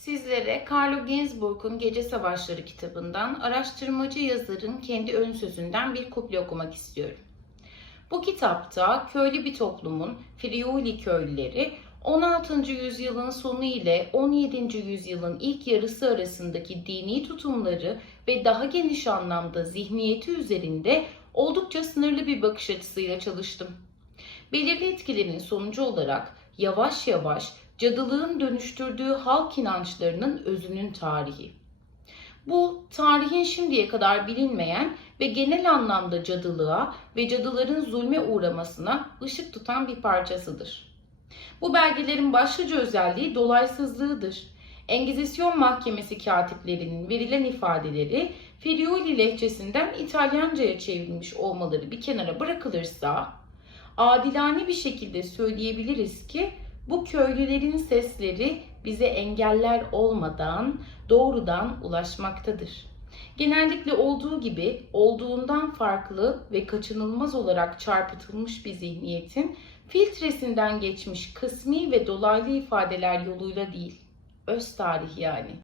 Sizlere Carlo Ginzburg'un Gece Savaşları kitabından araştırmacı yazarın kendi ön sözünden bir kuple okumak istiyorum. Bu kitapta köylü bir toplumun Friuli köylüleri 16. yüzyılın sonu ile 17. yüzyılın ilk yarısı arasındaki dini tutumları ve daha geniş anlamda zihniyeti üzerinde oldukça sınırlı bir bakış açısıyla çalıştım. Belirli etkilerin sonucu olarak yavaş yavaş cadılığın dönüştürdüğü halk inançlarının özünün tarihi. Bu tarihin şimdiye kadar bilinmeyen ve genel anlamda cadılığa ve cadıların zulme uğramasına ışık tutan bir parçasıdır. Bu belgelerin başlıca özelliği dolaysızlığıdır. Engizisyon Mahkemesi katiplerinin verilen ifadeleri Friuli lehçesinden İtalyanca'ya çevrilmiş olmaları bir kenara bırakılırsa, adilane bir şekilde söyleyebiliriz ki bu köylülerin sesleri bize engeller olmadan doğrudan ulaşmaktadır. Genellikle olduğu gibi olduğundan farklı ve kaçınılmaz olarak çarpıtılmış bir zihniyetin filtresinden geçmiş kısmi ve dolaylı ifadeler yoluyla değil, öz tarih yani.